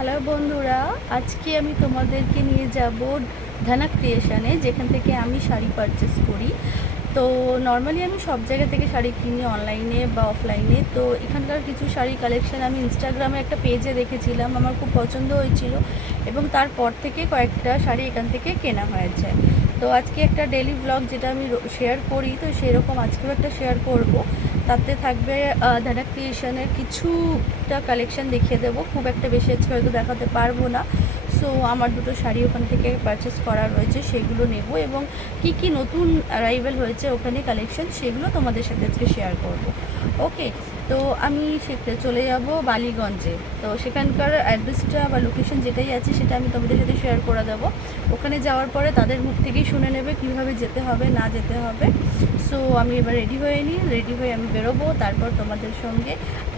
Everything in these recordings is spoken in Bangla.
হ্যালো বন্ধুরা, আজকে আমি তোমাদেরকে নিয়ে যাব ধানাক ক্রিয়েশনে, যেখান থেকে আমি শাড়ি পারচেস করি। তো নর্মালি আমি সব জায়গা থেকে শাড়ি কিনি, অনলাইনে বা অফলাইনে। তো এখানকার কিছু শাড়ি কালেকশন আমি ইনস্টাগ্রামে একটা পেজে দেখেছিলাম, আমার খুব পছন্দ হয়েছিল এবং তারপর থেকে কয়েকটা শাড়ি এখান থেকে কেনা হয়েছে। তো আজকে একটা ডেলি ব্লগ যেটা আমি শেয়ার করি, তো সেরকম আজকেও একটা শেয়ার করব। তাতে থাকবে ধানাক ক্রিয়েশনের কিছুটা কালেকশন দেখিয়ে দেবো, খুব একটা বেশি আজকে হয়তো দেখাতে পারবো না। সো আমার দুটো শাড়ি ওখান থেকে পারচেস করা রয়েছে, সেগুলো নেব এবং কি কি নতুন অ্যারাইভেল হয়েছে ওখানে কালেকশন, সেগুলো তোমাদের সাথে আজকে শেয়ার করব। ওকে, তো আমি চলে যাব বালিগঞ্জে। তো সেখানকার অ্যাড্রেসটা বা লোকেশন যেটাই আছে সেটা আমি তোমাদের সাথে শেয়ার করে দেবো। ওখানে যাওয়ার পরে তাদের মুখ থেকেই শুনে নেবে কীভাবে যেতে হবে না যেতে হবে। সো আমি এবার রেডি হয়ে আমি বেরোবো, তারপর তোমাদের সঙ্গে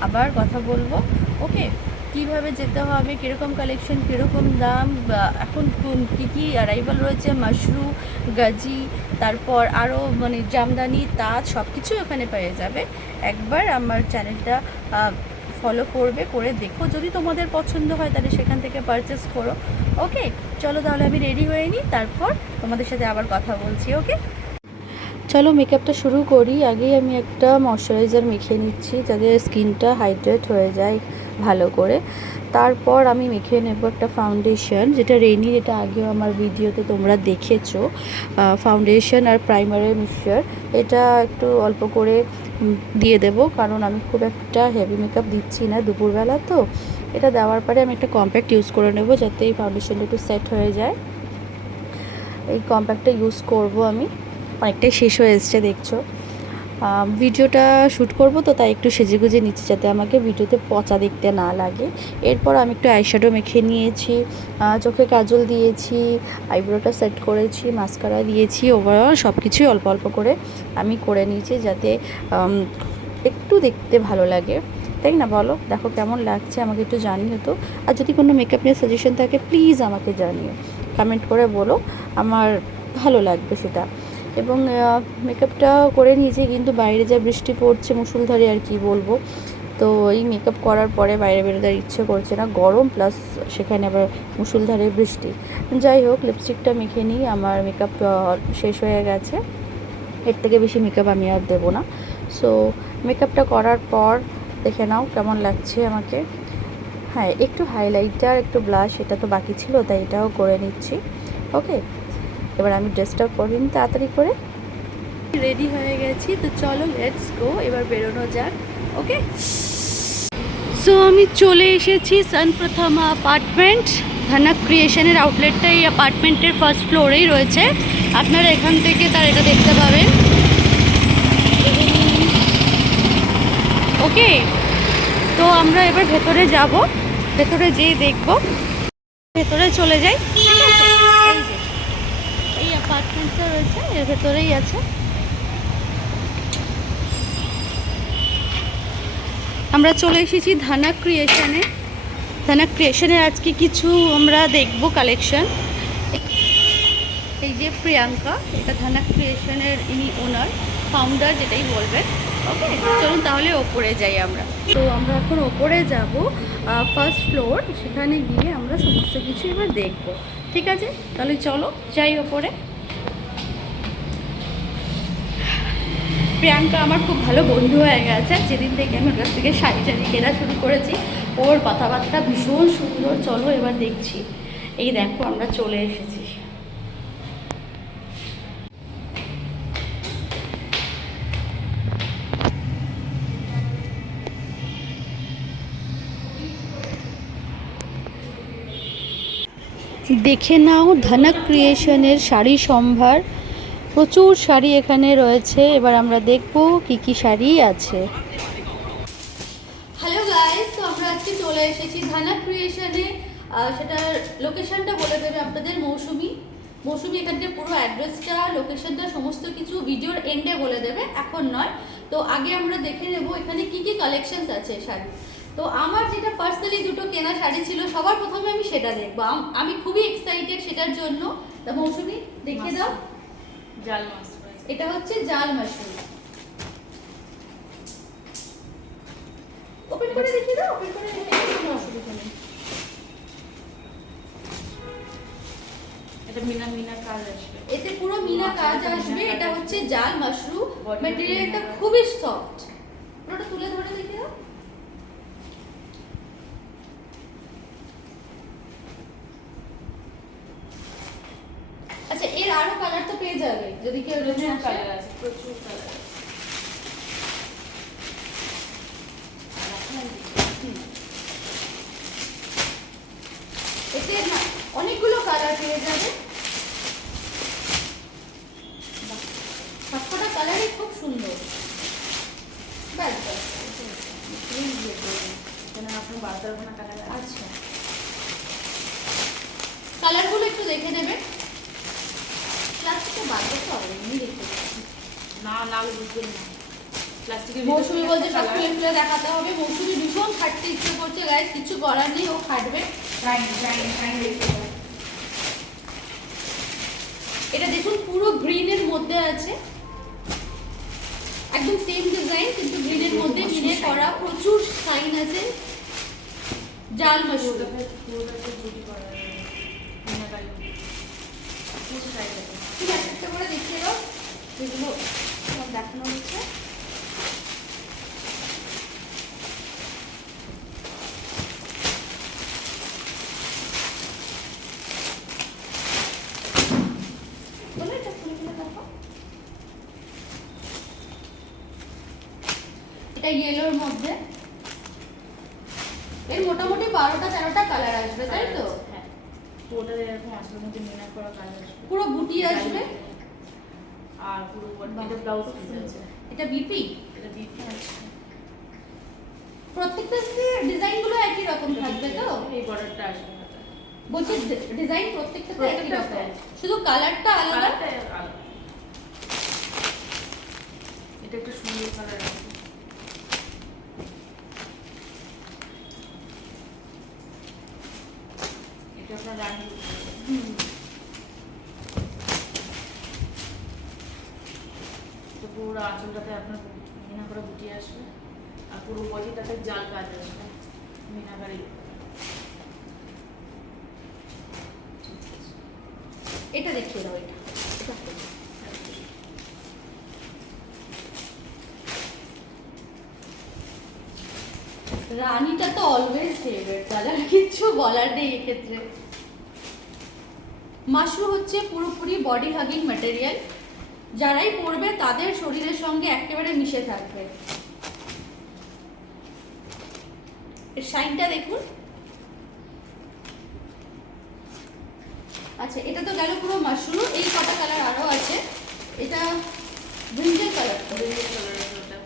আবার কথা বলবো। ওকে, কীভাবে যেতে হবে, কীরকম কালেকশন, কীরকম দাম, এখন কী কী অ্যারাইভাল রয়েছে, মাশরু, গাজি, তারপর আরও মানে জামদানি, তাজ, সব কিছুই ওখানে পেয়ে যাবে। একবার আমার চ্যানেলটা ফলো করে দেখো, যদি তোমাদের পছন্দ হয় তাহলে সেখান থেকে পারচেস করো। ওকে, চলো তাহলে আমি রেডি হয়ে নিই, তারপর তোমাদের সাথে আবার কথা বলছি। ওকে, চলো মেকআপটা শুরু করি। আগেই আমি একটা ময়শ্চারাইজার মেখে নিচ্ছি যাতে স্কিনটা হাইড্রেট হয়ে যায় ভালো করে। তারপর আমি মেখে নেব একটা ফাউন্ডেশন, যেটা রেনির, এটা আগেও আমার ভিডিওতে তোমরা দেখেছো। ফাউন্ডেশন আর প্রাইমারের মিক্সচার এটা একটু অল্প করে দিয়ে দেব, কারণ আমি খুব একটা হেভি মেকআপ দিচ্ছি না দুপুরবেলা। তো এটা দেওয়ার পরে আমি একটা কম্প্যাক্ট ইউজ করে নেব যাতে এই ফাউন্ডেশনটা একটু সেট হয়ে যায়। এই কম্প্যাক্টটা ইউজ করব আমি। অনেকটাই শেষ হয়ে এসছে দেখছো। ভিডিওটা শ্যুট করব, তো তাই একটু সেজেগুজে নিচ্ছি যাতে আমাকে ভিডিওতে পচা দেখতে না লাগে। এরপর আমি একটু আইশ্যাডো মেখে নিয়েছি, চোখে কাজল দিয়েছি, আইব্রোটা সেট করেছি, মাস্কারা দিয়েছি। ওভারঅল সব কিছুই অল্প অল্প করে আমি করে নিয়েছি যাতে একটু দেখতে ভালো লাগে, তাই না? বলো, দেখো কেমন লাগছে, আমাকে একটু জানিও তো। আর যদি কোনো মেকআপ নিয়ে সাজেশন থাকে প্লিজ আমাকে জানিও, কমেন্ট করে বলো, আমার ভালো লাগবে সেটা। এবং মেকআপটা করে নিয়েছি, কিন্তু বাইরে যা বৃষ্টি পড়ছে মুষলধারে, আর কি বলবো। তো এই মেকআপ করার পরে বাইরে বেরোতে ইচ্ছে করছে না, গরম প্লাস সেখানে আবার মুষলধারে বৃষ্টি। যাই হোক, লিপস্টিকটা মেখে নিই, আমার মেকআপ শেষ হয়ে গেছে। এর থেকে বেশি মেকআপ আমি আর দেবো না। সো মেকআপটা করার পর দেখে নাও কেমন লাগছে আমাকে। হ্যাঁ, একটু হাইলাইটার, একটু ব্লাশ, এটা তো বাকি ছিল, তাই এটাও করে নিচ্ছি। ওকে, এবার আমি ড্রেসটা পরে নিই তাড়াতাড়ি করে। রেডি হয়ে গেছি, তো চলো লেটস গো, এবার বেরোনো যাক। ওকে, সো আমি চলে এসেছি সানপ্রথমা অ্যাপার্টমেন্ট। ধানাক ক্রিয়েশনের আউটলেটটা এই অ্যাপার্টমেন্টের ফার্স্ট ফ্লোরেই রয়েছে, আপনারা এখান থেকে তার এটা দেখতে পাবেন। ওকে, তো আমরা এবার ভেতরে যাব, ভেতরে যেয়ে দেখবো, ভেতরে চলে যাই। ঠিক আছে, এই যে এই অ্যাপার্টমেন্টটা রয়েছে এর ভেতরেই আছে। আমরা চলে এসেছি ধানাক ক্রিয়েশনে। ধানাক ক্রিয়েশনের আজকে কিছু আমরা দেখব কালেকশন। এই যে প্রিয়াঙ্কা, এটা ধানাক ক্রিয়েশনের ইনি ওনার, ফাউন্ডার যেটাই বলবেন। ওকে, চলুন তাহলে ওপরে যাই আমরা। তো আমরা এখন ওপরে যাব, ফার্স্ট ফ্লোর, সেখানে গিয়ে আমরা সমস্ত কিছু এবার দেখব। ঠিক আছে, তাহলে চলো যাই ওপরে। প্রিয়াঙ্কা আমার খুব ভালো বন্ধু হয়ে গেছে, যেদিন থেকে আমি ওর কাছ থেকে শাড়ি টাড়ি কেনা শুরু করেছি। ওর কথাবার্তা ভীষণ সুন্দর। চলো এবার দেখছি। এই দেখো আমরা চলে এসেছি। দেখে নাও ধানাক ক্রিয়েশনের শাড়ি সম্ভার, প্রচুর শাড়ি এখানে রয়েছে। এবার আমরা দেখব কি কি শাড়ি আছে। হ্যালো গাইস, তো আমরা আজকে চলে এসেছি ধানাক ক্রিয়েশনে। সেটার লোকেশনটা বলে দেবে আপনাদের মৌসুমি। এখানকার পুরো অ্যাড্রেসটা, লোকেশনটা, সমস্ত কিছু ভিডিওর এন্ডে বলে দেবে, এখন নয়। তো আগে আমরা দেখে নেব এখানে কি কি কালেকশনস আছে শাড়ি। তো আমার যেটা পার্সোনালি দুটো কেনা শাড়ি ছিল, সবার প্রথমে আমি সেটা দেখবো। আমি খুবই এক্সাইটেড সেটার জন্য। তা মৌসুমি দেখিয়ে দাও। জাল মাছ, এটা হচ্ছে জাল মাশরুম। ওপেন করে দেখিয়ে দাও, ওপেন করে দেখিয়ে দাও, অসুবিধা নেই। মিনা মিনা কাজ আসবে, এতে পুরো মিনা কাজ আসবে। এটা হচ্ছে জাল মাশরুম, Body ম্যাটেরিয়ালটা material খুবই সফট। পুরোটা তুলে ধরে দেখে দাও। আচ্ছা, এর আরো কালার তো পেয়ে যাবে যদি কেউ প্রচুর কালার আছে, প্রচুর কালার আছে। এতে না অনেকগুলো কালার পেয়ে যাবে, সবকটা কালারই খুব সুন্দর। ব্যাস ব্যাস, এখানে আপনি বাজারখানা কালার আছে। আচ্ছা, কালারগুলো একটু দেখে নেবেন। প্লাস্টিকে বাদ দিতে হবে, এমনি দেখতে পাচ্ছি। না নাহলে বুঝবেন না। প্লাস্টিকের মৌসুমি বলছে সব খুলে খুলে দেখাতে হবে। মৌসুমি ভীষণ খাটতে ইচ্ছে করছে গাইস, কিছু করার নেই, ও খাটবে। এটা দেখুন পুরো গ্রিনের মধ্যে আছে, একদম সেম ডিজাইন কিন্তু গ্রিনের মধ্যে মিনে করা, প্রচুর সাইন আছে। জাল মাশরুম পুরোটাকে জুটি করা মিনা কাজ পুরো সাইড আছে। ঠিক আছে, একটা করে দেখিয়ে দাও যেগুলো সব দেখানো হচ্ছে। বলো, এটা খুলে খুলে দেখো। এটা ইয়েলোর মধ্যে, এর মোটামুটি 12টা 13টা কালার আসবে, তাই তো? হ্যাঁ, পুরোটা এরকম আসলের মধ্যে মিনা করা কাজ আসবে, পুরো বুটি আসবে। আর পুরো বডিতে ব্লাউজ পিস আছে। এটা বিপি, এটা বিপি আছে। প্রত্যেকটা ডিজাইনগুলো একই রকম থাকবে তো? এই বর্ডারটা আসবে না, বলছি ডিজাইন প্রত্যেকটা তো একই প্রত্যেকটা রকম, শুধু কালারটা আলাদা। কালারটা আলাদা। এটা একটা সুন্দর কালার আছে। এটা আপনার রানী তো পুরো আঁচলটাতে আপনার মিনা করে বুটি আসবে, আর পুরো বডিটাতে জাল কাজ আসবে মিনাকারি। এটা দেখিয়ে দাও, এটা এটা খুলো। রানীটা তো অলওয়েজ ফেভারিট, তাহলে আর কিচ্ছু বলার নেই এক্ষেত্রে। মাশরুম হচ্ছে পুরোপুরি বডি হাগিং ম্যাটেরিয়াল, যারাই পরবে তাদের শরীরের সঙ্গে একেবারে মিশে থাকবে। এর শাইনটা দেখুন। আচ্ছা, এটা তো গেল পুরো মাশরুম। এই কটা কালার আরো আছে। এটা ব্রিঞ্জেল কালার, ব্রিঞ্জেল কালার আছে ওটা।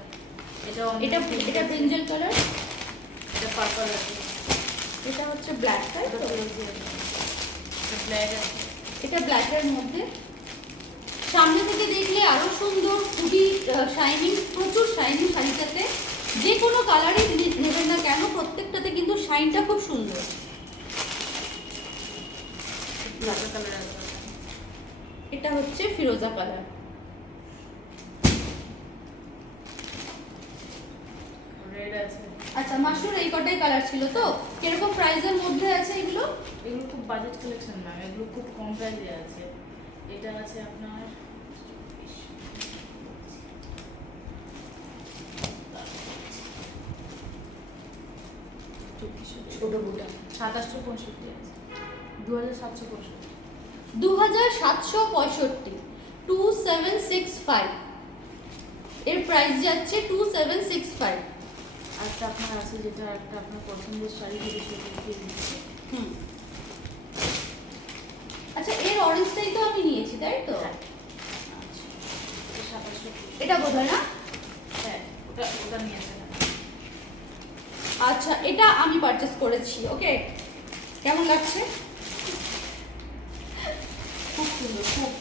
এটা এটা ব্রিঞ্জেল কালার, এটা পার্পল আছে, এটা হচ্ছে ব্ল্যাক, তাই তো? এটা ব্ল্যাক আছে। এটা ব্ল্যাকের মধ্যে, সামনে থেকে দেখলে আরো সুন্দর, খুবই শাইনিং, প্রচুর শাইনিং শাড়িটাতে। যে কোনো কালারই নেবেন না কেন, প্রত্যেকটাতে কিন্তু শাইনটা খুব সুন্দর। ব্ল্যাক কালার আছে। এটা হচ্ছে ফিরোজা কালার। রেড আছে। আচ্ছা, মাশরুম এই কটাই কালার ছিল তো? কিরকম প্রাইসের মধ্যে আছে এগুলো? এগুলো খুব বাজেট কালেকশন ম্যাম, এগুলো খুব কম প্রাইসে আছে। এটা আছে আপনার ছোট বুটা 2765 আছে, 2765। 2765, 2765 এর প্রাইস যাচ্ছে 2765। আরেকটা আপনার আছে, যেটা একটা আপনার পছন্দের শাড়ি থেকে সেটা দিয়ে দিচ্ছে। আচ্ছা, এর অরেঞ্জটাই তো আমি নিয়েছি, তাই তো? হ্যাঁ। আচ্ছা, এটা 2765। এটা বোধহয় না? হ্যাঁ, ওটা নিয়েছে না। আচ্ছা, এটা আমি পারচেজ করেছি। ওকে, কেমন লাগছে? খুব সুন্দর, খুব।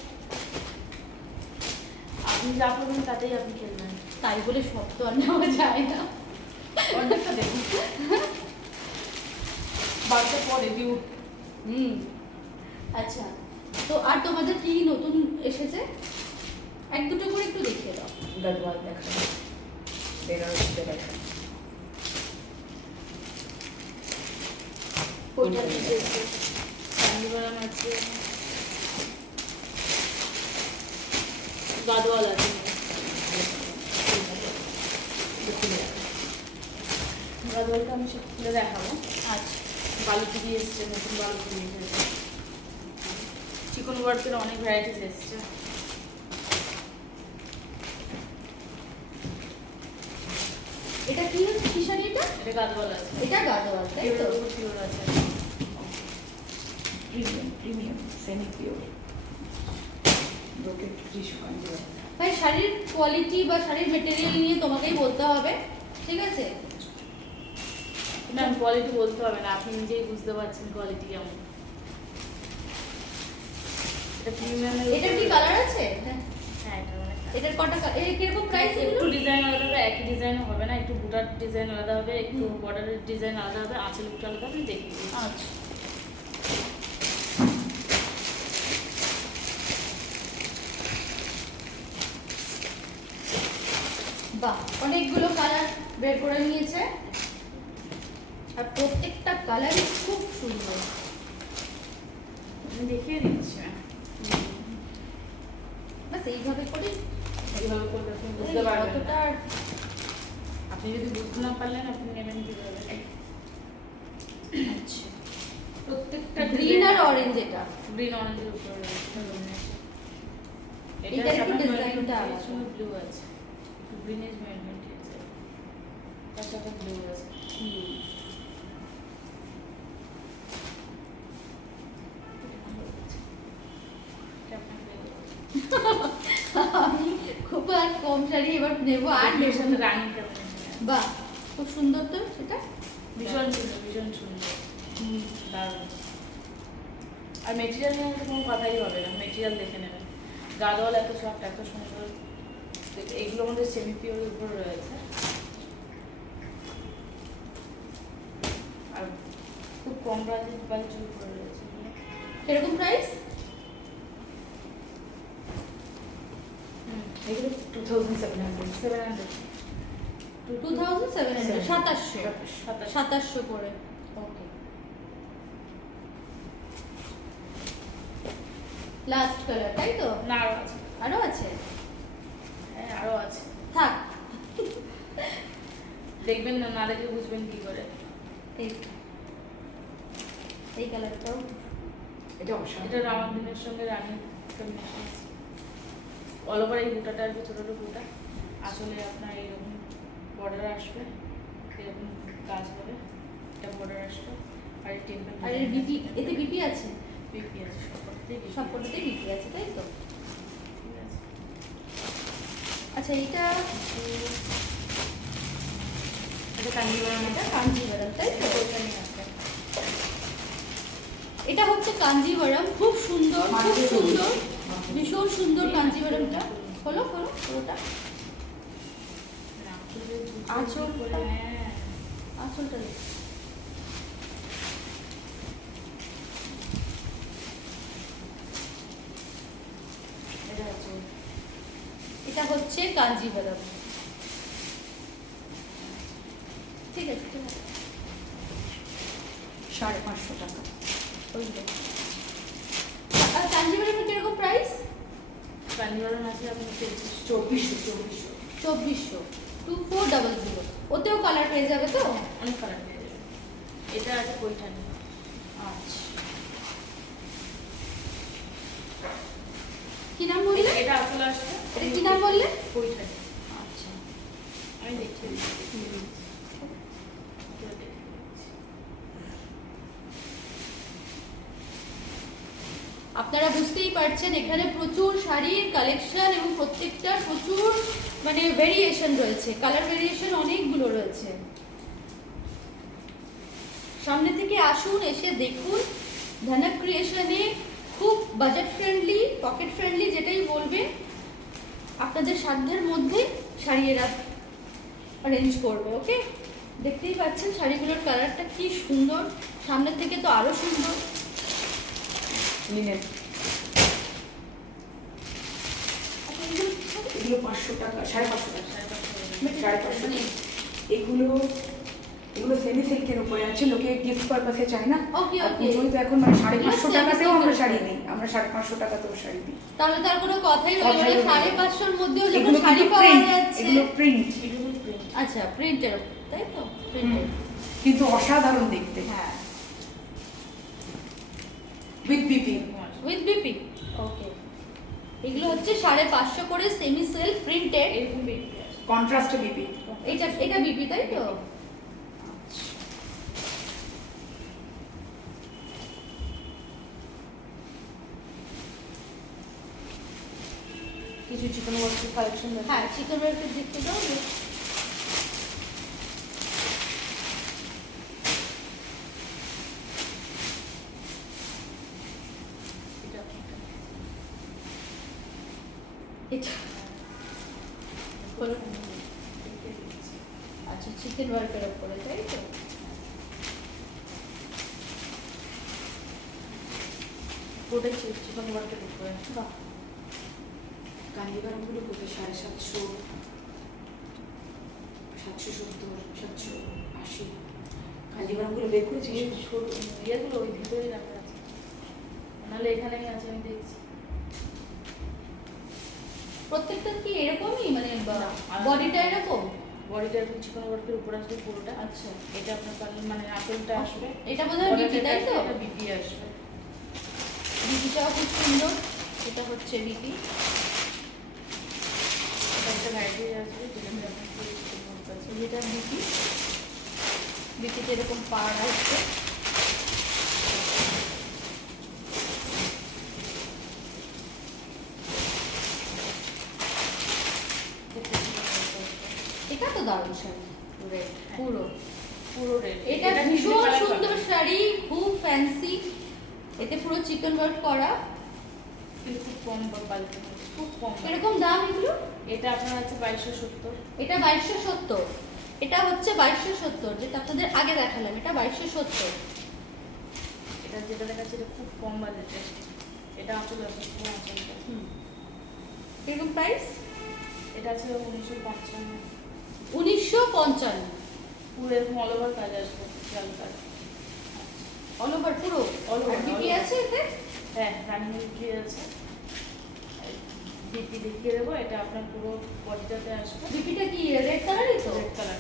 আপনি যা করবেন তাতেই আপনি খেলবেন। তাই বলে সব তো আর নেওয়া যায় না। অর্ধেকটা দেখুন, বাড়তে পরে ভিউ। আচ্ছা, তো আর তোমাদের কি নতুন এসেছে? এক দুটো করে একটু দেখিয়ে দাও। গদওয়াল দেখা, বেনারসি দেখা। ওইটা দিয়েছে, কাঞ্জিভারাম আছে, গাদওয়াল আছে। গাদওয়ালটা আমি সব খুলে দেখাবো। আচ্ছা, বালুচি দিয়ে এসছে, নতুন বালুচি দিয়ে এসেছে। চিকন ওয়ার্কের অনেক ভ্যারাইটিস এসছে। এটা কি হচ্ছে, কি শাড়ি এটা? এটা গাদওয়াল আছে। এটা গাদোয়াল, তাই তো? এটার উপর পিওর আছে। প্রিমিয়াম সেমি পিওর ব্রোকেট ত্রিশ কাঞ্জিভারাম। ভাই শাড়ির কোয়ালিটি বা শাড়ির মেটেরিয়াল নিয়ে তোমাকেই বলতে হবে, ঠিক আছে? ম্যাম কোয়ালিটি বলতে হবে না, আপনি নিজেই বুঝতে পারছেন কোয়ালিটি কেমন। এটা প্রিমিয়ামের। এটার কি কালার আছে? হ্যাঁ, এটা অনেক এটার কটা কিরকম প্রাইস? একটু ডিজাইন আলাদা হবে, একই ডিজাইন হবে না, একটু বুটার ডিজাইন আলাদা হবে, একটু বর্ডারের ডিজাইন আলাদা হবে, আঁচল বুটা আলাদা হবে, দেখিয়ে দিচ্ছি। আচ্ছা, বাহ, অনেকগুলো কালার বের করে নিয়েছে আর প্রত্যেকটা কালারই খুব সুন্দর। আমি দেখিয়ে দিচ্ছি। বাস এইভাবে করে এইভাবে করলে আপনি বুঝতে পারবেন না। কতটা আপনি যদি বুঝতে না পারলেন আপনি নেবেন কিভাবে? আচ্ছা, প্রত্যেকটা গ্রিন আর অরেঞ্জ, এটা গ্রিন অরেঞ্জের উপরে রয়েছে। এটার একটু ডিজাইনটা আলাদা। ব্লু আছে, গ্রিনেজ মেরুন আছে, তার সাথে ব্লু আছে। এটা আপনাকে দেবো। আমি খুব আর কম শাড়ি এবার নেবো আর এর নেবো সাথে না। রানিং কেমন আছে? বাহ, খুব সুন্দর তো সেটা। ভীষণ সুন্দর, ভীষণ সুন্দর, দারুণ। আর মেটেরিয়াল নিয়ে তো কোনো কথাই হবে না, মেটেরিয়াল দেখে নেবেন। গাদওয়াল এত সফট, এত সুন্দর। এগুলো আমাদের সেমি পিওরের উপর রয়েছে। আর খুব কম বাজেটের উপরে রয়েছে এগুলো। কিরকম প্রাইস? এগুলো 2700 700 2700, 2700 2700 করে। ওকে, লাস্ট কালার, তাই তো? না, আরও আছে। আরো আছে? হ্যাঁ, আরও আছে। থাক, দেখবেন না, না দেখলে বুঝবেন কি করে। এই এই কালারটাও এটা অসাধারণ। এটা রামার দিনের সঙ্গে রানী কম্বিনেশন। অল ওভার এই বুটাটা আসবে, ছোটো ছোটো বুটা। আসলে আপনার এরকম বর্ডার আসবে, এরকম কাজ হবে, এটা বর্ডার আসবে। আর এই টেম্পল আর এর বিপি, এতে বিপি আছে? বিপি আছে, সবকটাতেই বিপি সবকটাতেই বিপি আছে, তাই তো? ঠিক আছে। আচ্ছা, এইটা এটা কাঞ্জিভারাম, এটা কাঞ্জিভারাম, তাই তো? ওইটা নিয়ে আসবে। এটা হচ্ছে কাঞ্জিভারাম, খুব সুন্দর, খুব সুন্দর, ভীষণ সুন্দর কাঞ্জিভারামটা। হলো হলো পুরোটা। আঁচল করে, হ্যাঁ। আঁচলটা দেখ। এটা হচ্ছে এটা হচ্ছে কাঞ্জিভারাম। ঠিক আছে, ঠিক আছে। 550 টাকা। ওই যে। আর কাঞ্জিভারামের কিরকম প্রাইস? কাঞ্জিভারাম আছে আপনি 2400 2400, 2400। ওতেও কালার পেয়ে যাবে তো? অনেক কালার পেয়ে যাবেন। এটা আছে পৈঠানি। আচ্ছা, কি নাম বললে? এটা আসলে আসবে। এটা কি নাম বললে? পৈঠানি। আচ্ছা, আমি দেখিয়ে দিচ্ছি। আপনারা বুঝতেই পারছেন এখানে প্রচুর শাড়ির কালেকশন এবং প্রত্যেকটার প্রচুর মানে ভেরিয়েশন রয়েছে, কালার ভেরিয়েশন অনেকগুলো রয়েছে। সামনে থেকে আসুন, এসে দেখুন। ধানাক ক্রিয়েশনে খুব বাজেট ফ্রেন্ডলি, পকেট ফ্রেন্ডলি, যেটাই বলবে আপনাদের সাধ্যের মধ্যে শাড়ি এরা অ্যারেঞ্জ করবে। ওকে, দেখতেই পাচ্ছেন শাড়িগুলোর কালারটা কি সুন্দর, সামনের থেকে তো আরো সুন্দর। লিনেন আচ্ছা, এগুলো কি শাড়ি? এগুলো 500 টাকা, 550 টাকা, 550। এগুলো এগুলো সেমি সিল্কের উপরে আছে, লোকে গিফট পারপাসে চায় না। Okay, আর okay. পুজোয় তো এখন মানে 550 এগুলো টাকাতেও semi আমরা silk শাড়ি এর দিই, আমরা 550 টাকাতেও শাড়ি দিই। তাহলে তার কোনো কথাই রইল কথাই না, রইল না। 550 মধ্যেও যখন এগুলো শাড়ি কিন্তু পাওয়া প্রিন্ট, যাচ্ছে। এগুলো প্রিন্ট, এগুলো print। আচ্ছা, প্রিন্টের, তাই তো? প্রিন্টের। কিন্তু অসাধারণ দেখতে। হ্যাঁ, with BP. With BP. Okay. এগুলো হচ্ছে 550 করে সেমি সিল্ক প্রিন্টেড। এরকম বিপি আছে। Contrast BP. এটা বিপি, তাই তো? কিছু চিকন ওয়ার্কের কালেকশন আছে। হ্যাঁ, চিকেন ওয়ার্কের দেখতে দাও। এটা আপনার। এটা বলো। আচ্ছা, চিকেন ওয়ার্কের উপরে, তাই তো? ওটাই চিকন ওয়ার্কের উপরে। বাহ, কাঞ্জিভারমগুলো কত? 750, 770, 780। কাঞ্জিভারমগুলো বের করেছিস? এই ছোট ইয়েগুলো ওই ভিতরেই রাখা আছে, নাহলে এখানেই আছে, আমি দেখছি। প্রত্যেকটা কি এরকমই মানে না, বডিটা এরকম? বডিটা এরকম চিকন ওয়ার্কের উপরে আসবে পুরোটা। আচ্ছা, এটা আপনার পারলে মানে আঁচলটা আসবে, এটা বোধহয় বিপি, তাই তো? এটা বিপি আসবে। বিপিটাও খুব সুন্দর। এটা হচ্ছে বিপি। এটা একটা ভ্যারাইটি আসবে, যেটাতে আপনার পুরো চিকন ওয়ার্ক আছে। যেটা বিপি, বিপিতে এরকম পাড় আসবে। এটা তো দারুণ শাড়ি, রেড পুরো পুরো রেড। এটা ভীষণ সুন্দর শাড়ি, খুব ফ্যান্সি। এতে পুরো চিকেন ওয়ার্ক করা। খুব কম বাজেট, খুব কম। এরকম দাম এগুলো? এটা আপনার আছে 2270। এটা 2270। এটা হচ্ছে 2270, যেটা আপনাদের আগে দেখালাম, এটা 2270। এটা যেটা দেখাচ্ছে এটা খুব কম বাজেটে। এটা আঁচল আছে, পুরো আঁচলটা। এরকম প্রাইস এটা আছে 1955। 1955। পুরো এরকম অল ওভার কাজ আসবে, জাল কাজ। অল ওভার পুরো? All over, BP all over। আছে এতে? হ্যাঁ, রানিং বিক্রি আছে। বিপি দেখিয়ে দেবো, এটা আপনার পুরো বডিটাতে আসবে। বিপিটা কি রেড কালারই তো? রেড কালার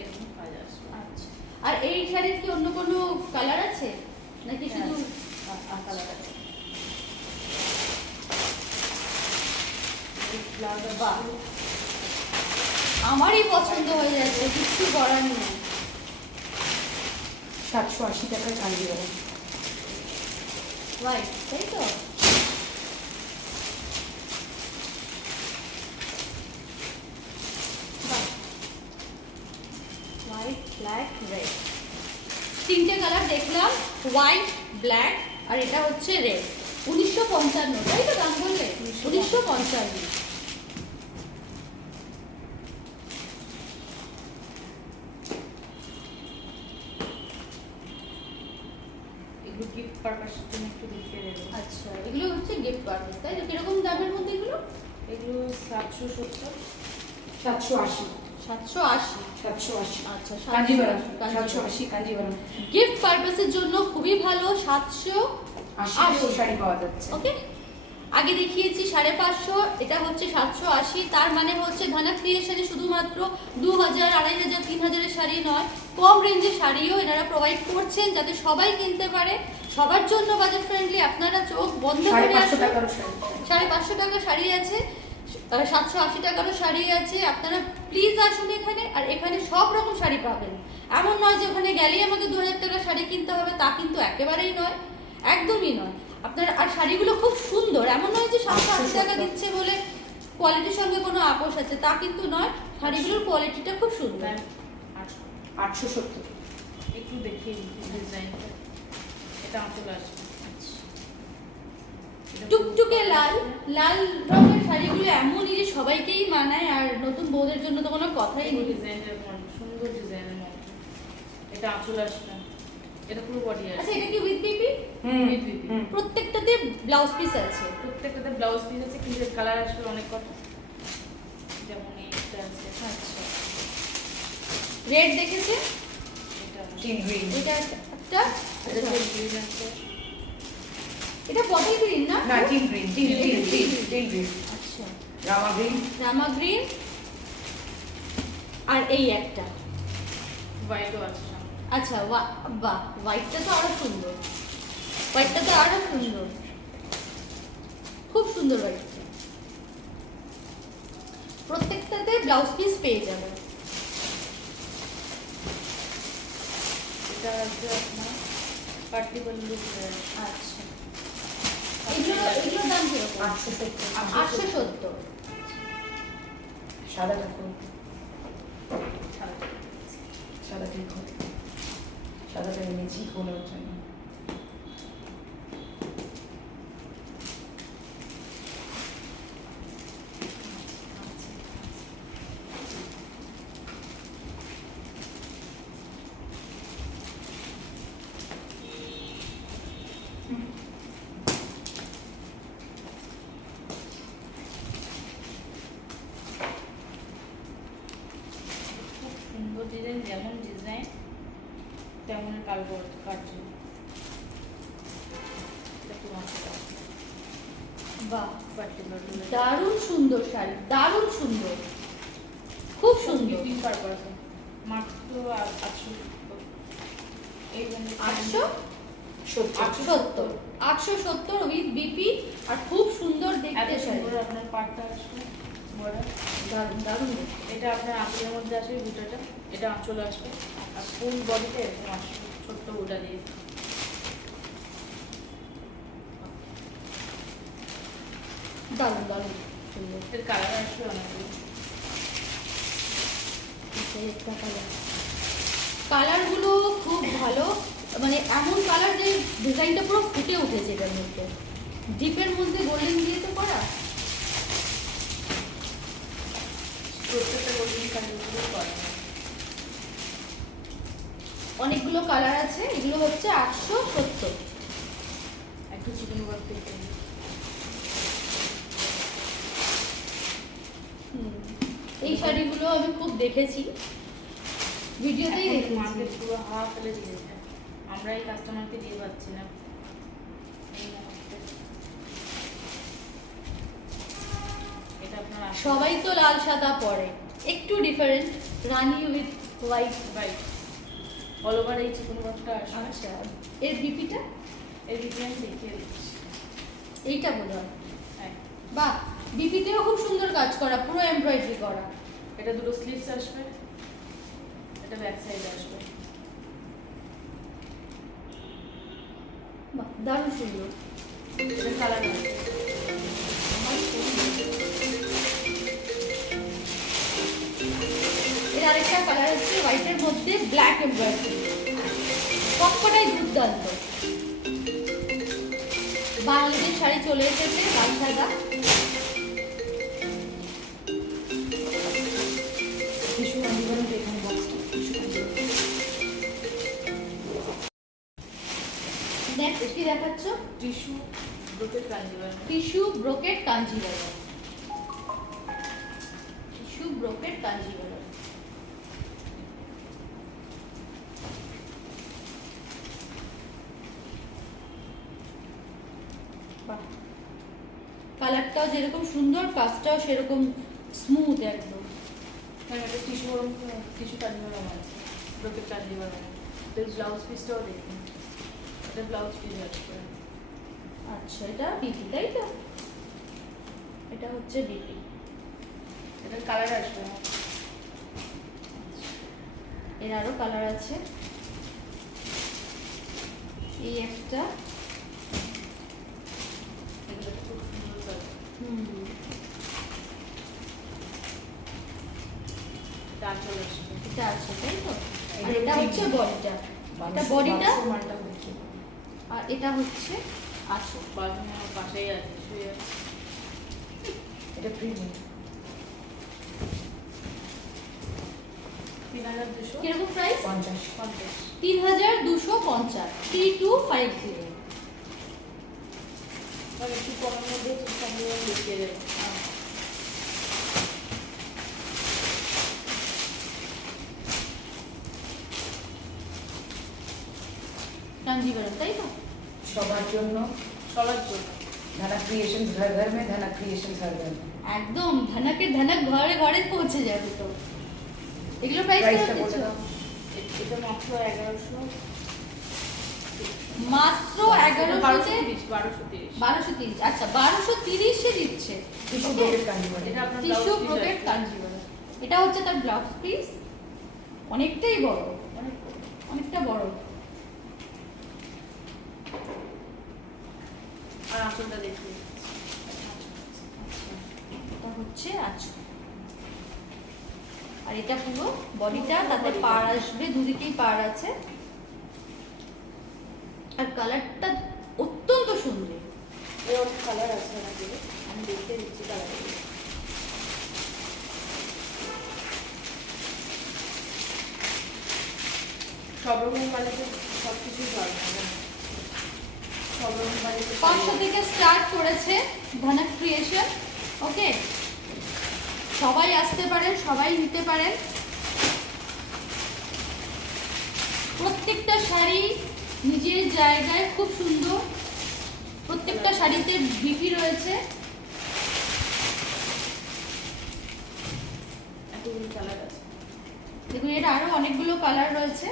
এরকম কাজ আসবে। আচ্ছা। আর এই শাড়ির কি অন্য কোনো কালার আছে নাকি শুধু? কালার আছে। ব্লাউজ বাহ, আমারই পছন্দ হয়ে যাচ্ছে, কিছু করার নেই। 780 টাকার কাঞ্জিভারম। হোয়াইট, তাই তো? হোয়াইট, ব্ল্যাক, রেড, তিনটে কালার দেখলাম। হোয়াইট, ব্ল্যাক আর এটা হচ্ছে রেড। 1955, তাই তো দাম বললে? 1955। এগুলো গিফট পারপাসের জন্য একটু দেখিয়ে দেবো। আচ্ছা, এগুলো হচ্ছে গিফট পারপাস, তাই তো? কিরকম দামের মধ্যে এগুলো? এগুলো 770। 780, 780। 780। আচ্ছা, কাঞ্জিভারম, 780। 780 কাঞ্জিভারম। গিফট পারপাসের জন্য খুবই ভালো। 80 শাড়ি পাওয়া যাচ্ছে। ওকে, আগে দেখিয়েছি 550, এটা হচ্ছে 780। তার মানে হচ্ছে ধানা ক্রিয়েশনে শুধুমাত্র 2000, 2500, 3000 শাড়ি নয়, কম রেঞ্জের শাড়িও এনারা প্রোভাইড করছেন, যাতে সবাই কিনতে পারে। সবার জন্য বাজেট ফ্রেন্ডলি। আপনারা চোখ বন্ধ করে 550 আসুন। টাকারও শাড়ি। 550 টাকা শাড়ি আছে, 780 টাকারও শাড়ি আছে। আপনারা প্লিজ আসুন এখানে, আর এখানে সব রকম শাড়ি পাবেন। এমন নয় যে ওখানে গেলেই আমাকে 2000 টাকার শাড়ি কিনতে হবে, তা কিন্তু একেবারেই নয়, একদমই নয়। আপনার আর শাড়িগুলো খুব সুন্দর, এমন নয় যে 780 টাকা দিচ্ছে বলে কোয়ালিটির সঙ্গে কোনো আপোষ আছে, তা কিন্তু নয়। শাড়িগুলোর কোয়ালিটিটা খুব সুন্দর। 870। একটু দেখি ডিজাইনটা। এটা আঁচল আসবে। এটা টুকটুকে লাল, লাল রঙের শাড়িগুলো এমনই যে সবাইকেই মানায়, আর নতুন বউদের জন্য তো কোনো কথাই পুরো নেই। ডিজাইনের মধ্যে, সুন্দর ডিজাইনের মধ্যে। এটা আঁচল আসবে, এটা পুরো বডি আচ্ছা, আসবে। এটা কি উইথ বিপি? With BB। প্রত্যেকটাতে ব্লাউজ পিস আছে? প্রত্যেকটাতে ব্লাউজ পিস আছে, কিন্তু কালার আসবে অনেক কটা। যেমন এইটা আছে। আচ্ছা, রেড দেখেছে, এটা টিন গ্রিন। এটা একটা, এটা আচ্ছা, গ্রিন আছে। এটা বটল গ্রিন না? না tin green, tin tin tin tin green. আচ্ছা, রামা গ্রিন। রামা গ্রিন। আর এই একটা, হোয়াইটও আছে সামনে। আচ্ছা বাহ, হোয়াইটটা তো আরো সুন্দর, হোয়াইটটা তো আরো সুন্দর, খুব সুন্দর হোয়াইটটা। প্রত্যেকটাতে ব্লাউজ পিস পেয়ে যাবে। এটা আছে আপনার পার্টি বন্ধু। আচ্ছা, এগুলোর দাম কিরকম? 870। 870। সাদাটা কোন? সাদা ঠিক হবে। সাদাটা এনেছি কোনোর জন্য। খুব সুন্দর ডিজাইন, যেমন ডিজাইন তেমন কাজ। এটা খুব আছে বাহ, পার্টি বন্ধু। দারুণ সুন্দর শাড়ি, দারুণ সুন্দর, খুব সুন্দর। পিঙ্ক পারপাস মাত্র 800। এই জন্য 870 870 উইথ বিপি, আর খুব সুন্দর এত দেখতে শাড়ি, সুন্দর আপনার পাটটা আসবে বড়। দারুণ দারুণ দেখতে। এটা আপনার আঁচলের মধ্যে আসবে বুটাটা, এটা আঁচল আসবে আর ফুল বডিতে এরকম আসবে ছোট্ট বুটা দিয়ে। দারুণ দারুণ সুন্দর। এর কালার আসবে অনেকগুলো। কালারগুলো খুব ভালো, মানে এমন কালার যে ডিজাইনটা পুরো ফুটে উঠেছে এটার মধ্যে, ডিপের মধ্যে গোল্ডেন দিয়ে তো করা। প্রত্যেকটা গোল্ডেন কালারগুলো করা। অনেকগুলো কালার আছে, এগুলো হচ্ছে 870। একটু চিকেন ওয়ার্ক দেখতে। এই শাড়িগুলো আমি খুব দেখেছি, ভিডিওতেই দেখেছি। মার্কেট পুরো হাওয়া ফেলে দিয়েছে, আমরা এই কাস্টমারকে দিয়ে পাচ্ছি না এই মুহূর্তে। এটা আপনার সবাই তো লাল সাদা পরে, একটু different, Rani with white. Right, all over এই চিকেন ওয়ার্কটা আসবে। আচ্ছা, এর বিপিটা এই ডিজাইন দেখিয়ে দিচ্ছি। এইটা বোধ হয়। হ্যাঁ, বাহ, বিপিতেও খুব সুন্দর কাজ করা, পুরো এমব্রয়ডারি করা। এটা দুটো স্লিভস আসবে, এটা ব্যাক সাইড আসবে। বাহ, দারুণ সুন্দর। এটা কালার আসবে। এর আরেকটা কালার হচ্ছে হোয়াইটের মধ্যে ব্ল্যাক এমব্রয়ডারি, সবকটাই দুর্দান্ত। বাঙালিদের শাড়ি চলে এসেছে, লাল সাদা। টিস্যু কাঞ্জিভারম এখানে বক্সটা টিস্যু কাঞ্জিভারম। নেক্সট কি দেখাচ্ছ? Tissue brocade Kanjivaram. Tissue brocade Kanjivaram, tissue brocade Kanjivaram. বাহ, কালারটাও যেরকম সুন্দর, কাজটাও সেরকম স্মুথ একদম। মানে একটা টিস্যু কাঞ্জিভারম আছে, ব্রোকেট কাঞ্জিভারম। তো এই ব্লাউজ পিসটাও দেখুন, এটা ব্লাউজ পিস আসবে। আচ্ছা, এটা বিপি তাই তো? এটা হচ্ছে বিপি। এটা কালার আসবে। এর আরো কালার আছে, এই একটা। এগুলো খুব সুন্দর কালার। এটা আঁচল আসবে। এটা আছে তাই তো? আর এটা হচ্ছে বডিটা, এটা বডিটা, মালটা হচ্ছে। আর এটা হচ্ছে আঁচল। বাথরুমে আমার পাশেই আছে, শুয়ে আছে। এটা প্রিমিয়াম। 3250। কিরকম প্রাইস? 50। 3250, 3250। মানে একটু কমের মধ্যে সঙ্গে দেখিয়ে দেবো। কাঞ্জিভারম, তাই তো? সবার জন্য, সবার জন্য। ধানা ক্রিয়েশন ঘর ঘর মে, ধানা ক্রিয়েশন হর ঘর মে। একদম ধানাকের ধানাক ঘরে ঘরে পৌঁছে যাবে তো। এগুলো প্রাইস প্রাইসটা কত বলে দিচ্ছ? দাও। এটা মাত্র 1100। মাত্র 1100 1230 1230। 1230। আচ্ছা 1230 এ দিচ্ছে। Tissue Okay? ব্রোকেট কাঞ্জিভারম। এটা আপনার টিস্যু ব্লাউজ পিস ব্রোকেট আছে। কাঞ্জিভারম। এটা হচ্ছে তার ব্লাউজ পিস, অনেকটাই বড়, অনেক বড়। অনেকটা বড়। আর আঁচলটা দেখুন। এটা হচ্ছে আঁচল। আর এটা পুরো বডিটা, তাতে পাড় আসবে, দুদিকেই পাড় আছে। আর কালারটা অত্যন্ত সুন্দর। এর অনেক কালার আছে আমাদের, আমি দেখতে দিচ্ছি কালারগুলো। সব রকম কালারের সব কিছুই পাওয়া যাবে, সব রকম কালারের 500 থেকে স্টার্ট করেছে ধানাক ক্রিয়েশন। ওকে, সবাই আসতে পারেন, সবাই নিতে পারেন। প্রত্যেকটা শাড়ি নিজের জায়গায় খুব সুন্দর। প্রত্যেকটা শাড়িতে বিপি রয়েছে। এতগুলো কালার আছে। দেখুন, এটা আরো অনেকগুলো কালার রয়েছে।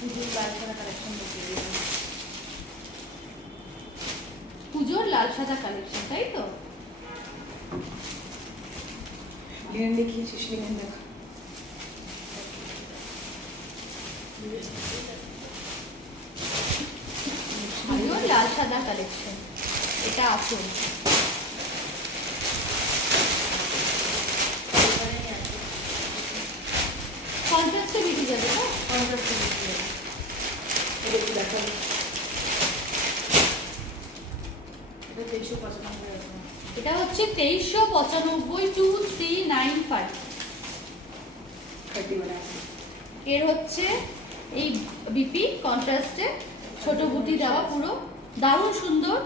পুজোর লাল সাদা কালেকশন দেখিয়ে দিলাম। পুজোর লাল সাদা কালেকশন, তাই তো? লিনেন দেখিয়েছিস, লিনেন দেখা। পুজোর লাল সাদা কালেকশন। এটা আসুন। এখানেই আছে। কন্ট্রাস্টে বেশি যাবে না? কন্ট্রাস্ট দেখিয়ে দিলাম। এটা একটু দেখাবো। এটা 2395 আছে। এটা হচ্ছে 2395, 2395। 30 বানাচ্ছি। এর হচ্ছে এই বিপি কন্ট্রাস্টে ছোট বুটি দেওয়া, পুরো দারুণ সুন্দর।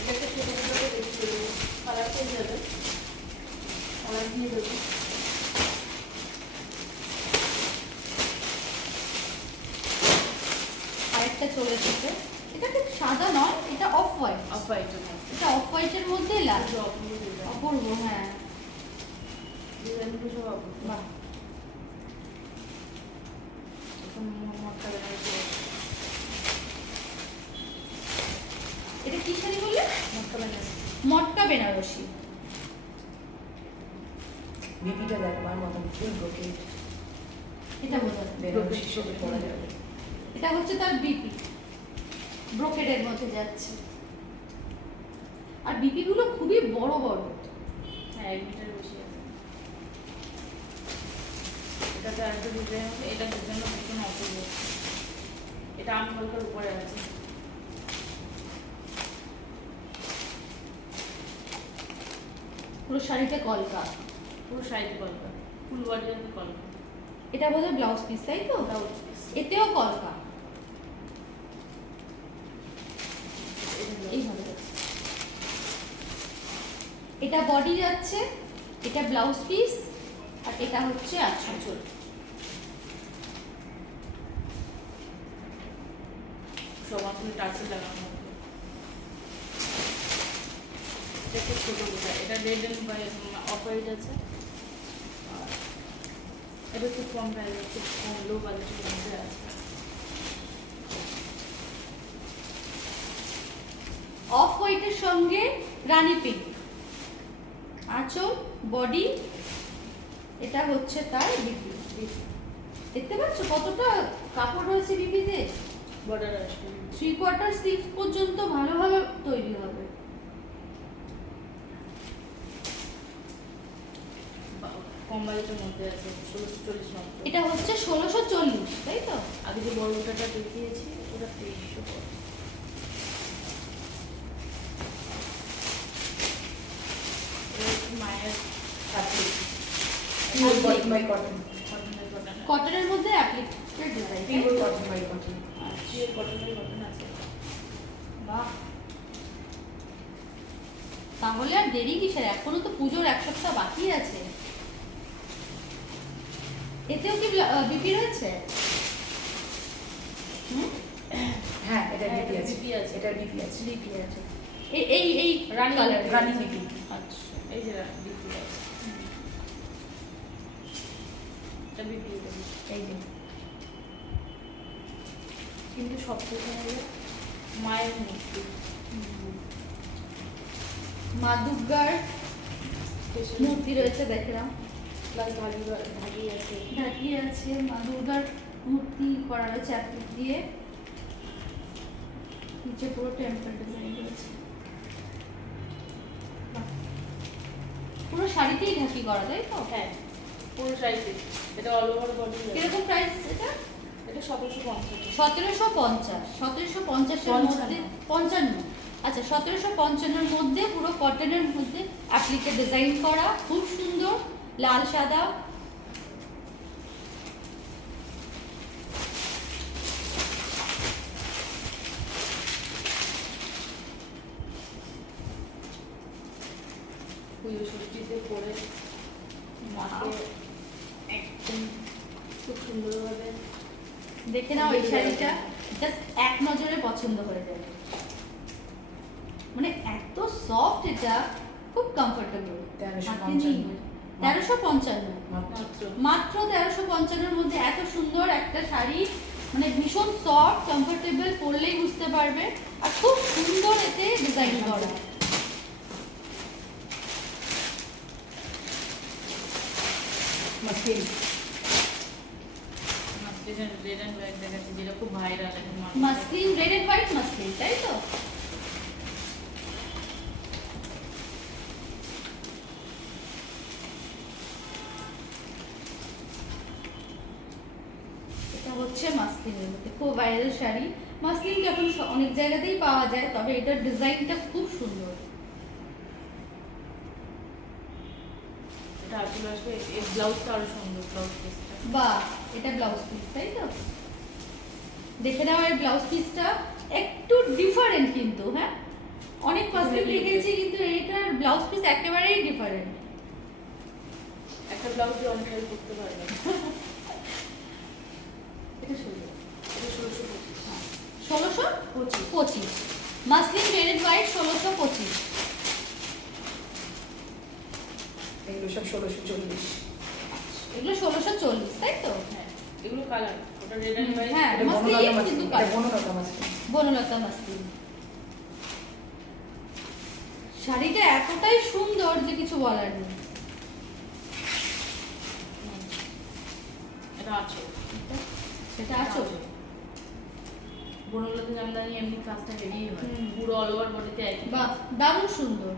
এটাকে ছোটো ছোটো করে দেখিয়ে দেবো, কালার পেয়ে যাবে, কালার দিয়ে দেবো। আরেকটা চলে এসেছে। এটা ঠিক সাদা নয়, এটা অফ হোয়াইট। অফ হোয়াইটের মধ্যে এটা অফ হোয়াইটের মধ্যে লাল। পুজো অপূর্ব ডিজাইন, অপূর্ব, হ্যাঁ। ডিজাইনগুলো সব অপূর্ব। বাহ, এখন মটকা বেনারসি আছে। এটা কি শাড়ি বললে? মটকা বেনারসি। মটকা বেনারসি। বিপিটা দেখ, আমার মতন ফুল ব্রোকেট এটা বোঝা যায়। বেনারসির সাথে পরা যাবে। এটা হচ্ছে তার বিপি, ব্রোকেডের মধ্যে যাচ্ছে। আর বিপি গুলো খুবই বড় বড়। হ্যাঁ 1 মিটার বেশি আছে। এটাতে আরেকটা ডিজাইন আছে, এটা ডিজাইন ভীষণ অপূর্ব। এটা আম হালকার উপরে আছে। পুরো শাড়িতে কলকা। পুরো সাইড কলকা, ফুল বডি আছে কলকা। এটা বোধহয় ব্লাউজ পিস, তাই তো? Blouse piece. এতেও কলকা। এইভাবে যাচ্ছে। এটা বডি যাচ্ছে, এটা ব্লাউজ পিস, আর এটা হচ্ছে আঁচল। সবার ফুল টার্সেল লাগানো হবে। এটা একটু ছোটো বোঝা, এটা রেড এন্ড অফ হোয়াইট আছে। আর এটা একটু কম প্রাইস, একটু কম লো বাজেটের মধ্যে আছে। অফ হোয়াইটের সঙ্গে রানী পিঙ্ক, আঁচল, বডি। এটা হচ্ছে তার বিপি। দেখতে পাচ্ছ কতটা কাপড় রয়েছে বিপিতে? বর্ডার আসবে। 3/4 স্লিভস পর্যন্ত ভালোভাবে তৈরি হবে। কম বাজেটের মধ্যে আছে 1640 মাত্র। এটা হচ্ছে 1640, তাই তো? আগে যে বড় ওটাটা দেখিয়েছি ওটা 2300 পড়ে। এটা হচ্ছে মায়ের applique pure cotton by cotton, কটনের কটন কটনের মধ্যে অ্যাপ্লিকের design. Pure cotton by cotton. Pure কটনের কটন আছে। বাহ, তাহলে আর দেরি কিসের, এখনো তো পুজোর 1 সপ্তাহ বাকি আছে। এতেও কি বিপি রয়েছে? হ্যাঁ, এটা হ্যাঁ, বিপি এটা আছে, বিপি আছে। এটার বিপি আছে। বিপি আছে। এই রানী কালার রানী বিপি। আচ্ছা, এই যে বিপি আছে। এটা বিপি, এটা বিপি। এই যে কিন্তু সব থেকে হলো মায়ের মূর্তি। মা দুর্গার মূর্তি রয়েছে, দেখলাম প্লাস ভাগি আছে। ঢাকি আছে, মা দুর্গার মূর্তি করা রয়েছে অ্যাপ্লিক দিয়ে। নিচে পুরো টেম্পল ডিজাইন রয়েছে। বাহ, পুরো শাড়িতেই ঢাকি করা, তাই তো? হ্যাঁ, পুরো শাড়িতে। এটা অল ওভার বডি। কিরকম প্রাইস এটা? এটা 1750। 1750, 1750 এর মধ্যে 55। আচ্ছা, 1755 মধ্যে পুরো কটনের মধ্যে অ্যাপ্লিকে ডিজাইন করা, খুব সুন্দর, লাল সাদা। পুজো ষষ্ঠীতে পরে মাকে একদম খুব সুন্দরভাবে দেখে নাও এই শাড়িটা, জাস্ট এক নজরে পছন্দ হয়ে যাবে। মানে এত সফট, এটা খুব কমফোর্টেবল। 1355 1355 মাত্র। মাত্র 1355 মধ্যে এত সুন্দর একটা শাড়ি, মানে ভীষণ সফট, কমফোর্টেবল, পরলেই বুঝতে পারবে। আর খুব সুন্দর এতে ডিজাইন করা। মাসলিন। মাসলিনের রেড অ্যান্ড হোয়াইট দেখাচ্ছে, যেটা খুব ভাইরাল এখন market এ। Muslin, red and white muslin, তাই তো? এটা হচ্ছে মাসলিনের মধ্যে খুব ভাইরাল শাড়ি। মাসলিন এখন অনেক জায়গাতেই পাওয়া যায়, তবে এটার ডিজাইনটা খুব সুন্দর। এটা আঁচল আসবে, এই ব্লাউজটা আরো সুন্দর, ব্লাউজ পিসটা। বা এটা ব্লাউজ পিস, তাই তো? দেখে নাও এর ব্লাউজ পিসটা একটু ডিফারেন্ট কিন্তু, হ্যাঁ, অনেক মাসলিন দেখেছি কিন্তু এটার ব্লাউজ পিস একেবারেই ডিফারেন্ট। একটা ব্লাউজ দিয়ে অনেক শাড়ি করতে পারবে। এটা সুন্দর। এটা 1625। 1625 মাসলিন রেড এন্ড হোয়াইট 1625। এগুলো সব 1640। এগুলো 1640, তাই তো? হ্যাঁ, এগুলো কালার। ওটা রেড অ্যান্ড হোয়াইট। হ্যাঁ, এটা মাসলিন বনলতা কিন্তু মাসলিন, কালার। এটা বনলতা মাসলিন। বনলতা মাসলিন। শাড়িটা এতটাই সুন্দর যে কিছু বলার নেই। এটা আঁচল। সেটা আঁচল। বনলতা জামদানি এমনি কাজটা হেভি হয়, হুম। পুরো অল ওভার বডিতে একই। বাহ, দারুণ সুন্দর।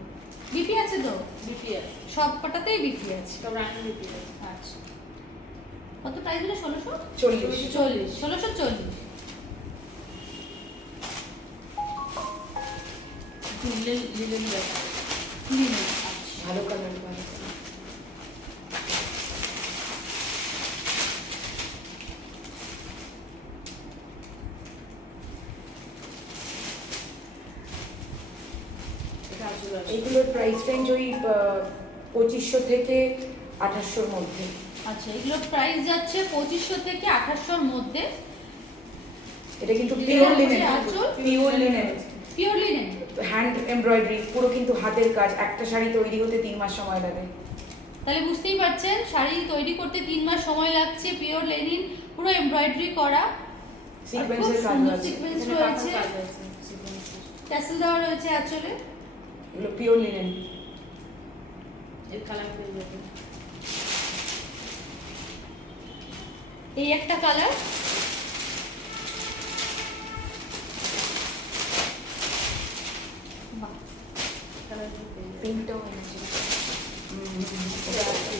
বিপি আছে তো? বিপি আছে, সব কটাতেই বিপি আছে। সব রানী বিপি আছে। আচ্ছা, কত প্রাইস হলো? 40। 1640। লিলেন লিলেন দেখা। লিনেন। ভালো কালার, ভালো কালার। এটা আঁচল আসবে। এইগুলোর প্রাইস রেঞ্জ ওই 2500 থেকে 2800 মধ্যে। আচ্ছা, এগুলো প্রাইস যাচ্ছে 2500 থেকে 2800 মধ্যে। এটা কিন্তু এটা পিওর হচ্ছে লিনেন, আঁচল? Pure linen, pure linen. Hand embroidery, পুরো কিন্তু হাতের কাজ। একটা শাড়ি তৈরি হতে 3 মাস সময় লাগে। তাহলে বুঝতেই পারছেন, শাড়ি তৈরি করতে 3 মাস সময় লাগছে। পিওর লিনেন, পুরো এমব্রয়ডারি করা, সিকোয়েন্সের কাজ আছে। সিকোয়েন্স এখানে রয়েছে, কাজ আছে, সিকোয়েন্সের। ট্যাসেল দেওয়া রয়েছে আঁচলে। এগুলো পিওর লিনেন। এর কালার পেয়ে যাবে। এই একটা কালার, কালার পেয়ে যাবে। পিঙ্কটাও এনেছি। এটা আছে।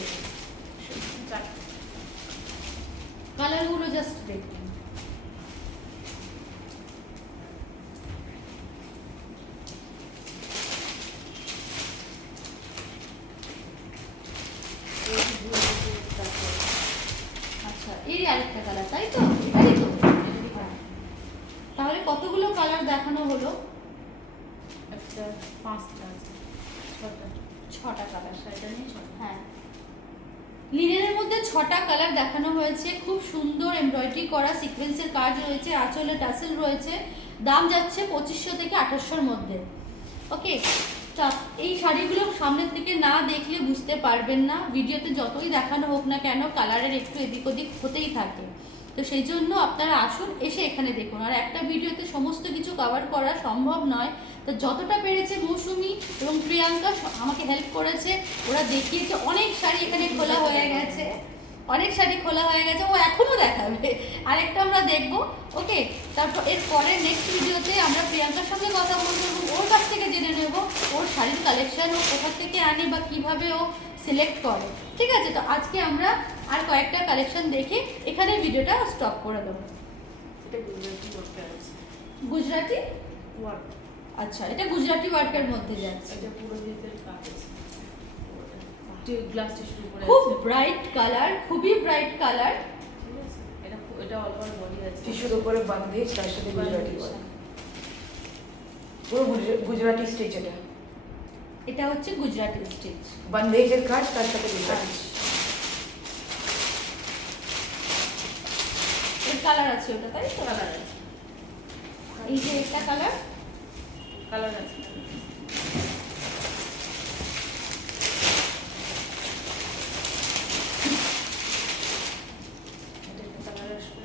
দেখুন। আচ্ছা, এই আরেকটা কালার, তাই তো? এটাই তো? তাহলে কতগুলো কালার দেখানো হলো? একটা 5টা আছে, 6টা। 6টা কালার। শাড়িটা নিয়ে 6টা। হ্যাঁ, লিনেনের মধ্যে 6টা কালার দেখানো হয়েছে। খুব সুন্দর এমব্রয়ডারি করা সিকোয়েন্সের কাজ রয়েছে, আঁচলে টাসেল রয়েছে। দাম যাচ্ছে 2500 থেকে 2800-র মধ্যে। ওকে, তা এই শাড়িগুলো সামনের থেকে না দেখলে বুঝতে পারবেন না। ভিডিওতে যতই দেখানো হোক না কেন, কালারের একটু এদিক ওদিক হতেই থাকে। তো সেই জন্য আপনারা আসুন, এসে এখানে দেখুন। আর একটা ভিডিওতে সমস্ত কিছু কভার করা সম্ভব নয়, তো যতটা পেরেছে মৌসুমি এবং প্রিয়াঙ্কা আমাকে হেল্প করেছে। ওরা দেখিয়েছে, অনেক শাড়ি এখানে খোলা হয়ে গেছে, অনেক শাড়ি খোলা হয়ে গেছে। ও এখনও দেখাবে, আরেকটা আমরা দেখব। ওকে, তারপর এর পরে নেক্সট ভিডিওতে আমরা প্রিয়াঙ্কার সঙ্গে কথা বলবো এবং ওর কাছ থেকে জেনে নেব ওর শাড়ির কালেকশন ও কোথা থেকে আনে বা কীভাবে ও সিলেক্ট করে। ঠিক আছে, তো আজকে আমরা আর কয়েকটা কালেকশন দেখে এখানে ভিডিওটা স্টপ করে দেবো। এটা গুজরাটি ওয়ার্কার আছে, গুজরাটি ওয়ার্ক। আচ্ছা, এটা গুজরাটি ওয়ার্কের মধ্যে যাচ্ছে। এটা পুরো ভিতরে কাজ আছে, গ্লাস টিস্যুর উপরে খুব আছে। ব্রাইট কালার, খুবই ব্রাইট কালার। ঠিক আছে, এটা অল ওভার বডি আছে, টিস্যুর উপরে বান্ধে, তার সাথে গুজরাটি ওয়ার্ক, পুরো গুজরাটি স্টিচ। এটা হচ্ছে গুজরাটি স্টিচ, বান্ধেজের কাজ, তার সাথে গুজরাটি। এর কালার আছে ওটা, তাই তো? কালার আছে, এই যে একটা কালার, কালার আছে। এটা একটা কালার আসবে,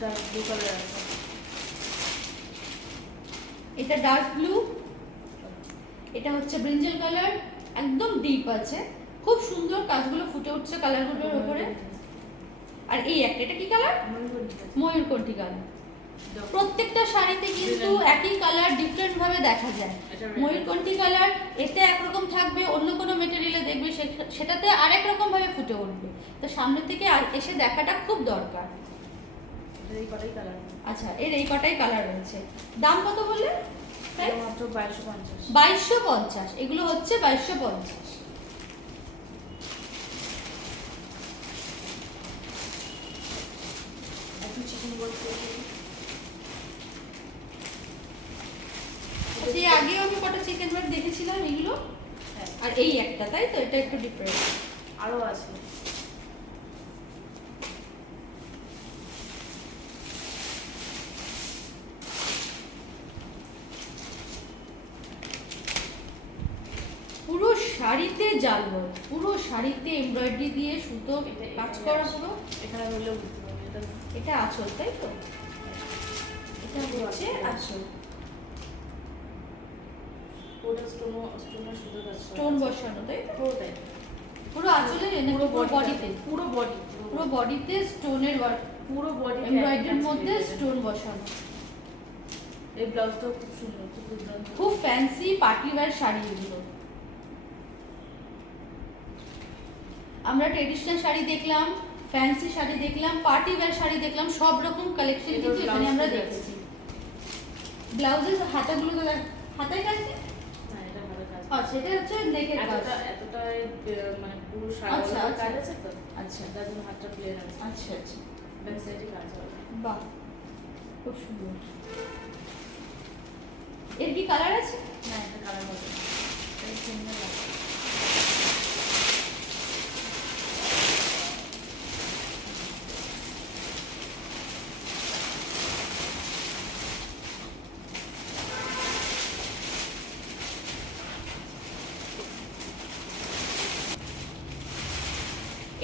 ডার্ক ব্লু কালার আছে। এটা ডার্ক ব্লু, এটা হচ্ছে ব্রিঞ্জাল কালার, একদম ডিপ আছে। খুব সুন্দর কাজগুলো ফুটে উঠছে কালারগুলোর উপরে। আর এই একটা, এটা কি কালার? ময়ূরকণ্ঠী কালার। প্রত্যেকটা শাড়িতে কিন্তু একই কালার ডিফারেন্ট ভাবে দেখা যায়। ময়ূরকণ্ঠী কালার এতে একরকম থাকবে, অন্য কোনো মেটেরিয়ালে দেখবে সেটাতে আরেক রকম ভাবে ফুটে উঠবে। তো সামনে থেকে এসে দেখাটা খুব দরকার। এই কটাই কালার। আচ্ছা, এর এই কটাই কালার রয়েছে। দাম কত বললে? এটা মাত্র 2250। 2250, এগুলো হচ্ছে 2250। একটু চিকেন বলতে সেই আগেও আমি কটা চিকেন বার দেখেছিলাম এগুলো। হ্যাঁ, আর এই একটা, তাই তো? এটা একটু ডিফারেন্ট। আরো আছে। পুরো শাড়িতে জাল ওয়ার্ক, পুরো শাড়িতে এমব্রয়ডারি দিয়ে সুতো কাজ করা পুরো। এখানে হলেও বুঝতে পারবে এটা। এটা আঁচল, তাই তো? এটা হচ্ছে আঁচল, ওটা স্টোনের সুতো কাজ করা স্টোন আছে। বসানো, তাই তো? পুরোটাই, পুরো আঁচলে পুরো বডিতে, পুরো বডি, পুরো বডিতে স্টোনের ওয়ার্ক, পুরো বডি এমব্রয়ডারির মধ্যে স্টোন বসানো। এই ব্লাউজটাও খুব সুন্দর, খুব দুর্দান্ত। খুব ফ্যান্সি পার্টি ওয়্যার শাড়ি এগুলো। আমরা ট্রেডিশনাল শাড়ি দেখলাম, ফ্যান্সি শাড়ি দেখলাম, পার্টি ওয়্যার শাড়ি দেখলাম, সব রকম কালেকশন কিন্তু এখানে আমরা দেখেছি। ব্লাউজের হাতাগুলো তো হাতায় কাজ নেই? হ্যাঁ, এটা ভালো কাজ। আচ্ছা, এটা হচ্ছে নেকের কাজ। এতটা মানে পুরো আচ্ছা, শাড়ি আচ্ছা। কাজ আছে তো, আচ্ছা তার জন্য হাতটা প্লেন আছে। আচ্ছা আচ্ছা, ব্যাক সাইডে কাজ হবে। বাহ, খুব সুন্দর। এর কি কালার আছে? না, একটা কালার হবে, এটা সিঙ্গেল আছে।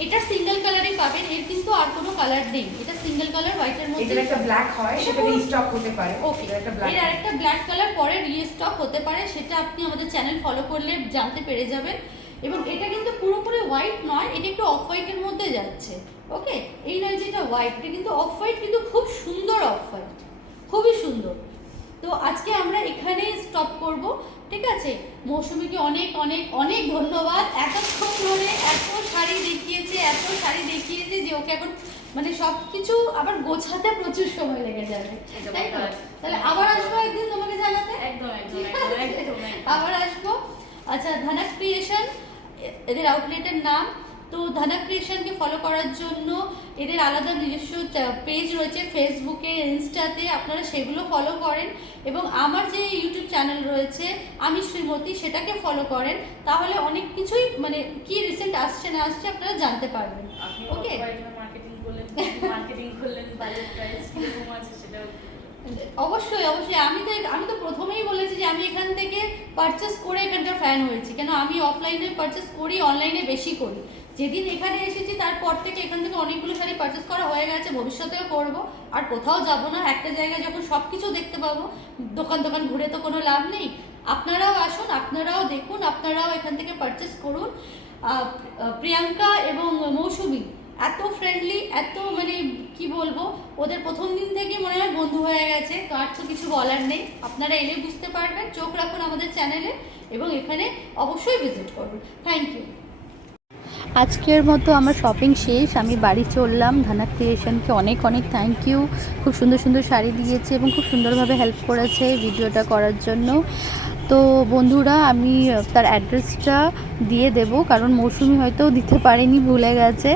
এটা সিঙ্গেল কালারই পাবেন, এর কিন্তু আর কোনো কালার নেই। এটা সিঙ্গেল কালার হোয়াইটের মধ্যে। এটার একটা ব্ল্যাক হয়, এটা সেটা পুরো- রিস্টক হতে পারে। ওকে, এটার একটা ব্ল্যাক এর আরেকটা ব্ল্যাক কালার পরে রিস্টক হতে পারে, সেটা আপনি আমাদের চ্যানেল ফলো করলে জানতে পেরে যাবেন। এবং এটা কিন্তু পুরোপুরি হোয়াইট নয়, এটা একটু অফ হোয়াইটের মধ্যে যাচ্ছে। ওকে, এই নয় যে এটা হোয়াইট, এটা কিন্তু অফ হোয়াইট, কিন্তু খুব সুন্দর অফ হোয়াইট, খুবই সুন্দর। তো আজকে আমরা এখানেই স্টপ করব, ঠিক আছে? মৌসুমীকে অনেক অনেক অনেক ধন্যবাদ। এতক্ষণ ধরে এত শাড়ি দেখিয়েছে যে ওকে এখন মানে সব কিছু আবার গোছাতে প্রচুর সময় লেগে যাবে, তাই তো? তাহলে আবার আসবো একদিন তোমাকে জানাতে। একদম একদম একদম একদম আবার আসবো। আচ্ছা, ধানাক ক্রিয়েশন এদের আউটলেটের নাম। তো ধানাক ক্রিয়েশনকে ফলো করার জন্য এদের আলাদা নিজস্ব পেজ রয়েছে ফেসবুকে, ইনস্টাতে, আপনারা সেগুলো ফলো করেন। এবং আমার যে ইউটিউব চ্যানেল রয়েছে আমি শ্রীমতী, সেটাকে ফলো করেন, তাহলে অনেক কিছুই মানে কি রিসেন্ট আসছে না আসছে আপনারা জানতে পারবেন। আপনি ওকে, মার্কেটিং করলেন বাজেট প্রাইস কিরকম আছে সেটাও অবশ্যই অবশ্যই। আমি তো প্রথমেই বলেছি যে আমি এখান থেকে পারচেস করে এখানকার ফ্যান হয়েছি। কেন, আমি অফলাইনে পারচেস করি, অনলাইনে বেশি করি। যেদিন এখানে এসেছি তারপর থেকে এখান থেকে অনেকগুলো শাড়ি পারচেস করা হয়ে গেছে, ভবিষ্যতেও করব। আর কোথাও যাব না, একটা জায়গায় যখন সব কিছু দেখতে পাবো, দোকান দোকান ঘুরে তো কোনো লাভ নেই। আপনারাও আসুন, আপনারাও দেখুন, আপনারাও এখান থেকে পারচেস করুন। প্রিয়াঙ্কা এবং মৌসুমী এত ফ্রেন্ডলি, এত মানে কি বলবো, ওদের প্রথম দিন থেকে মনে হয় বন্ধু হয়ে গেছে। তো আর তো কিছু বলার নেই, আপনারা এলে বুঝতে পারবেন। চোখ রাখুন আমাদের চ্যানেলে এবং এখানে অবশ্যই ভিজিট করুন। Thank you. আজকের মতো আমার শপিং শেষ, আমি বাড়ি চললাম। ধানাক ক্রিয়েশনকে অনেক অনেক থ্যাংক ইউ, খুব সুন্দর সুন্দর শাড়ি দিয়েছে এবং খুব সুন্দরভাবে হেল্প করেছে ভিডিওটা করার জন্য। তো বন্ধুরা, আমি তার অ্যাড্রেসটা দিয়ে দেব, কারণ মৌসুমি হয়তো দিতে পারেনি, ভুলে গেছে।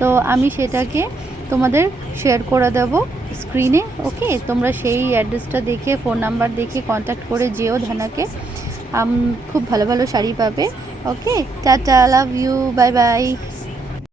তো আমি সেটাকে তোমাদের শেয়ার করে দেব স্ক্রিনে। ওকে, তোমরা সেই অ্যাড্রেসটা দেখে, ফোন নাম্বার দেখে কন্ট্যাক্ট করে যেও ধানাকে, খুব ভালো ভালো শাড়ি পাবে। Okay, tata, love you, bye by.